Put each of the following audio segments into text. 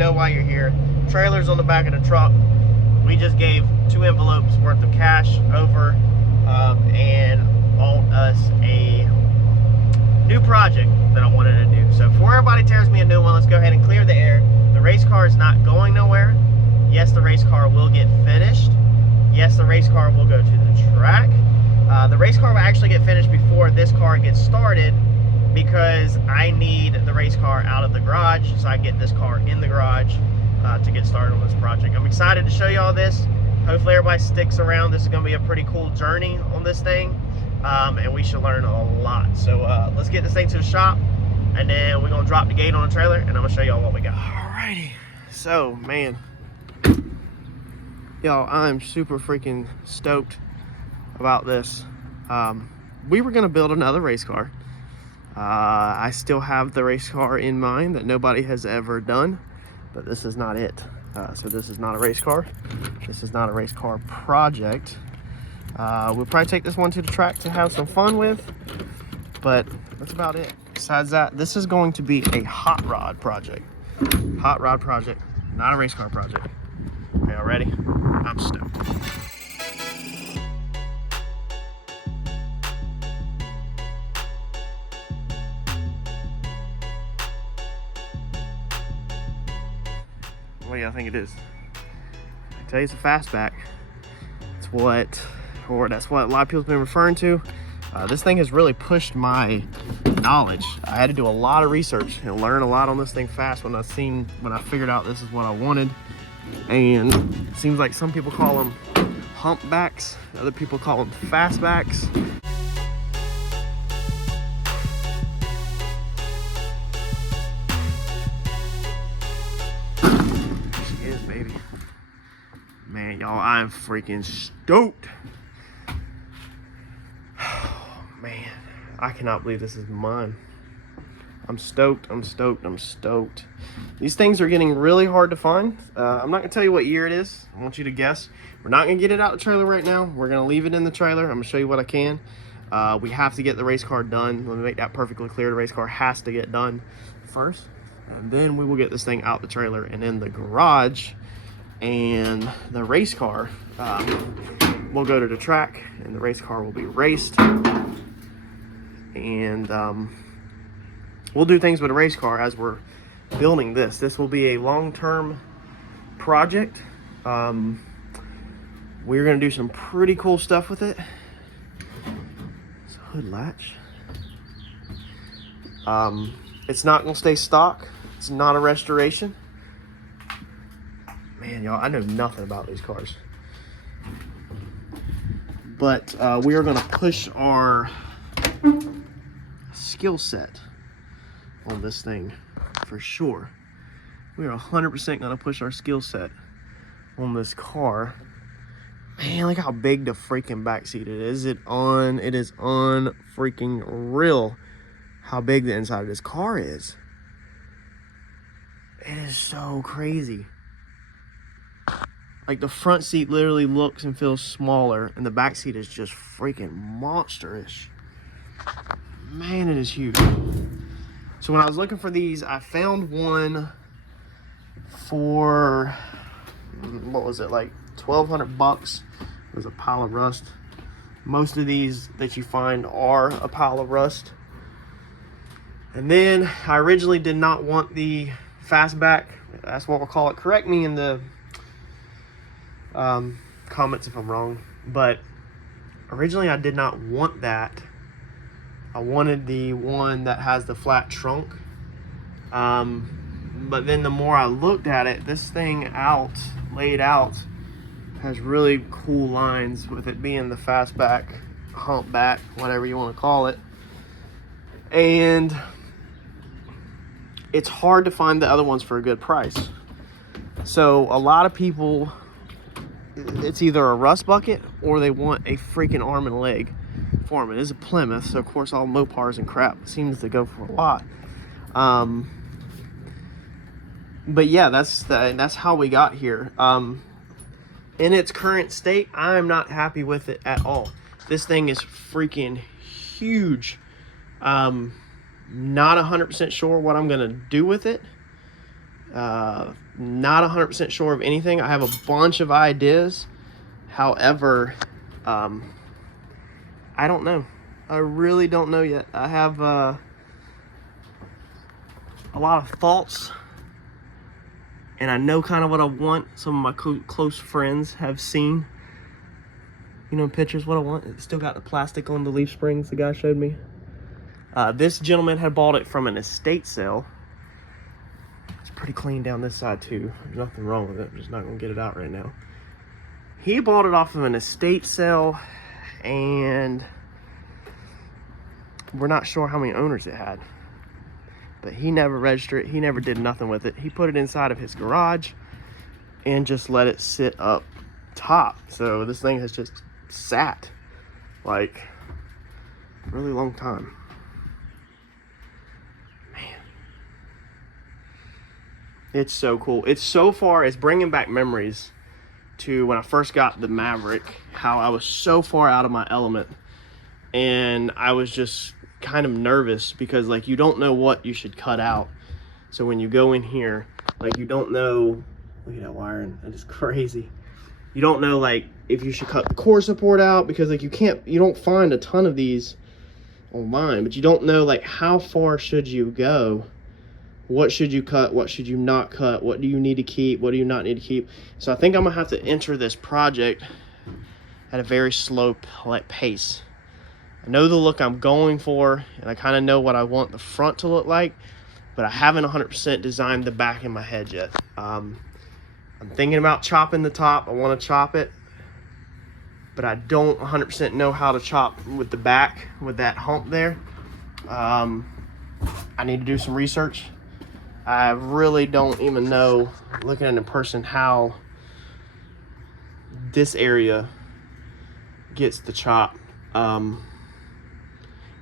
know why you're here. Trailer's on the back of the truck. We just gave 2 envelopes worth of cash over and bought us a new project that I wanted to do. So before everybody tears me a new one, let's go ahead and clear the air. The race car is not going nowhere. Yes, the race car will get finished. Yes, the race car will go to the track. The race car will actually get finished before this car gets started because I need the race car out of the garage so I get this car in the garage to get started on this project. I'm excited to show you all this. Hopefully everybody sticks around. This is going to be a pretty cool journey on this thing, and we should learn a lot. So let's get this thing to the shop, and then we're going to drop the gate on the trailer, and I'm going to show y'all what we got. Alrighty. So, man, y'all, I'm super freaking stoked about this. We were going to build another race car. I still have the race car in mind that nobody has ever done, but this is not it. So this is not a race car. This is not a race car project. We'll probably take this one to the track to have some fun with, but that's about it. Besides that, this is going to be a hot rod project. Hot rod project, not a race car project. Okay, y'all ready? I'm stoked. What do y'all think it is? I tell you, it's a fastback. It's what, or that's what a lot of people have been referring to. This thing has really pushed my knowledge. I had to do a lot of research and learn a lot on this thing fast when I figured out this is what I wanted. And it seems like some people call them humpbacks, other people call them fastbacks. Baby, man, y'all, I'm freaking stoked. Oh, man, I cannot believe this is mine. I'm stoked. I'm stoked. I'm stoked. These things are getting really hard to find. I'm not gonna tell you what year it is. I want you to guess. We're not gonna get it out of the trailer right now. We're gonna leave it in the trailer. I'm gonna show you what I can. We have to get the race car done. Let me make that perfectly clear. The race car has to get done first, and then we will get this thing out the trailer and in the garage, and the race car will go to the track, and the race car will be raced, and we'll do things with the race car as we're building this. This will be a long-term project. We're gonna do some pretty cool stuff with it. It's a hood latch. It's not gonna stay stock. It's not a restoration. Man, y'all, I know nothing about these cars. But we are gonna push our skill set on this thing for sure. We are 100% gonna push our skill set on this car. Man, look how big the freaking backseat is. It is freaking real how big the inside of this car is. It is so crazy. Like, the front seat literally looks and feels smaller, and the back seat is just freaking monsterish. Man, it is huge. So when I was looking for these, I found one for, what was it, like $1,200. It was a pile of rust. Most of these that you find are a pile of rust. And then I originally did not want the fastback. That's what we'll call it. Correct me in the comments if I'm wrong, but originally I did not want that. I wanted the one that has the flat trunk, but then the more I looked at it, this thing laid out has really cool lines with it being the fastback, humpback, whatever you want to call it, and it's hard to find the other ones for a good price. So a lot of people, it's either a rust bucket or they want a freaking arm and leg for them. It is a Plymouth, so of course all Mopars and crap seems to go for a lot. But yeah, that's how we got here. In its current state, I'm not happy with it at all. This thing is freaking huge. Not 100% sure what I'm gonna do with it. Not 100% sure of anything. I have a bunch of ideas. However, I don't know. I really don't know yet. I have a lot of thoughts, and I know kind of what I want. Some of my close friends have seen, you know, pictures what I want. It's still got the plastic on the leaf springs the guy showed me. This gentleman had bought it from an estate sale. It's pretty clean down this side too. There's nothing wrong with it. I'm just not gonna get it out right now. He bought it off of an estate sale, and we're not sure how many owners it had. But he never registered it. He never did nothing with it. He put it inside of his garage and just let it sit up top. So this thing has just sat like a really long time. Man, it's so cool. It's so far, it's bringing back memories to when I first got the Maverick, how I was so far out of my element, and I was just kind of nervous because like you don't know what you should cut out. So when you go in here, like you don't know, look at that wiring, that is crazy. You don't know like if you should cut the core support out, because like you don't find a ton of these online, but you don't know like how far should you go, what should you cut, what should you not cut, what do you need to keep, what do you not need to keep. So I think I'm gonna have to enter this project at a very slow pace. I know the look I'm going for, and I kind of know what I want the front to look like, but I haven't 100% designed the back in my head yet. I'm thinking about chopping the top. I want to chop it, but I don't 100% know how to chop with the back, with that hump there. I need to do some research. I really don't even know, looking at it in person, how this area gets the chop.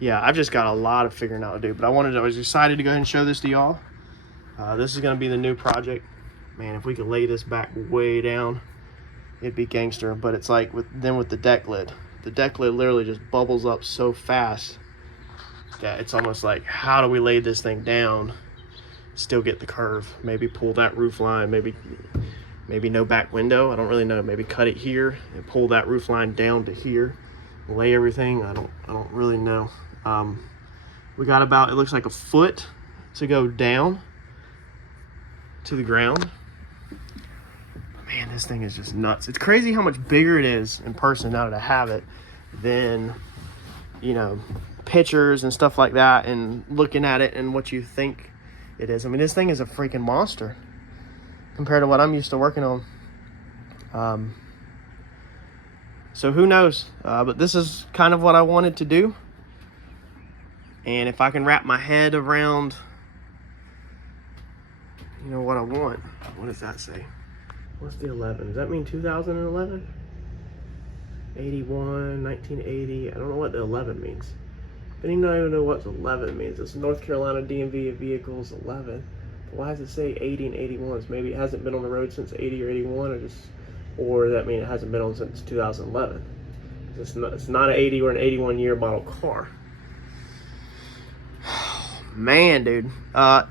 Yeah, I've just got a lot of figuring out to do, but I was excited to go ahead and show this to y'all. This is going to be the new project. Man, if we could lay this back way down, it'd be gangster. But it's like with the deck lid. The deck lid literally just bubbles up so fast that it's almost like, how do we lay this thing down, still get the curve? Maybe pull that roof line, maybe no back window. I don't really know. Maybe cut it here and pull that roof line down to here, lay everything. I don't really know. We got about, it looks like a foot to go down to the ground. Man, this thing is just nuts. It's crazy how much bigger it is in person now that I have it than, you know, pictures and stuff like that, and looking at it and what you think it is. I mean, this thing is a freaking monster compared to what I'm used to working on. So who knows? But this is kind of what I wanted to do. And if I can wrap my head around, you know, what I want. What does that say? What's the 11? Does that mean 2011? 81, 1980. I don't know what the 11 means. I don't even know what the 11 means. It's North Carolina DMV of Vehicles 11. But why does it say 80 and 81? Maybe it hasn't been on the road since 80 or 81, or that mean it hasn't been on since 2011. It's not an 80 or an 81 year model car. Man, dude.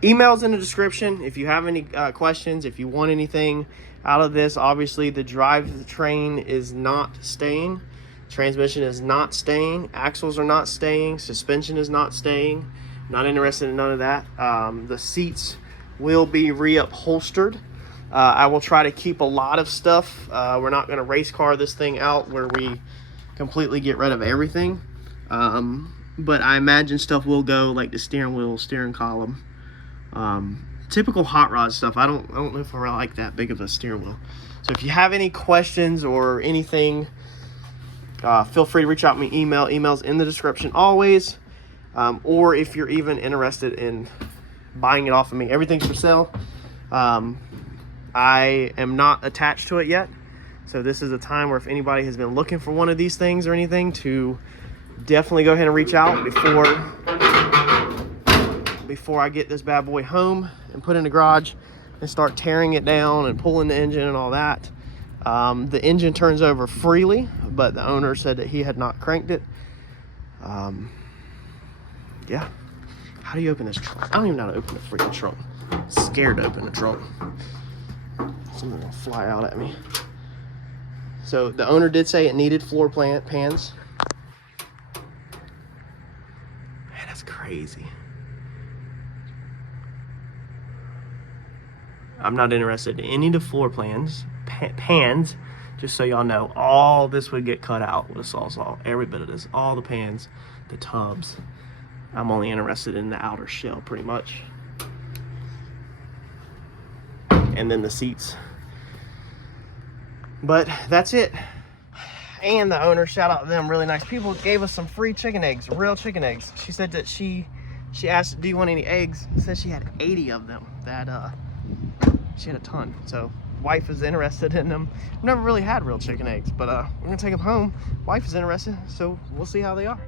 Email's in the description if you have any questions, if you want anything out of this. Obviously, the drivetrain is not staying. Transmission is not staying. Axles are not staying. Suspension is not staying. Not interested in none of that. The seats will be reupholstered. I will try to keep a lot of stuff. We're not going to race car this thing out where we completely get rid of everything. But I imagine stuff will go, like the steering wheel, steering column. Typical hot rod stuff. I don't know if I like that big of a steering wheel. So if you have any questions or anything, feel free to reach out to me. Email's in the description always. Or if you're even interested in buying it off of me, everything's for sale. I am not attached to it yet, so this is a time where if anybody has been looking for one of these things or anything, to definitely go ahead and reach out before I get this bad boy home and put in the garage and start tearing it down and pulling the engine and all that. The engine turns over freely, but the owner said that he had not cranked it. Yeah. How do you open this trunk? I don't even know how to open the freaking trunk. Scared to open the trunk. Something will fly out at me. So the owner did say it needed floor pans. Man, that's crazy. I'm not interested in any of the floor pans. Just so y'all know, all this would get cut out with a sawzall. Every bit of this, all the pans, the tubs. I'm only interested in the outer shell, pretty much. And then the seats. But that's it. And the owner, shout out to them, really nice people, gave us some free chicken eggs, real chicken eggs. She said that she asked, do you want any eggs? Said she had 80 of them. That she had a ton. So wife is interested in them. I've never really had real chicken eggs, but we're gonna take them home. Wife is interested, so we'll see how they are.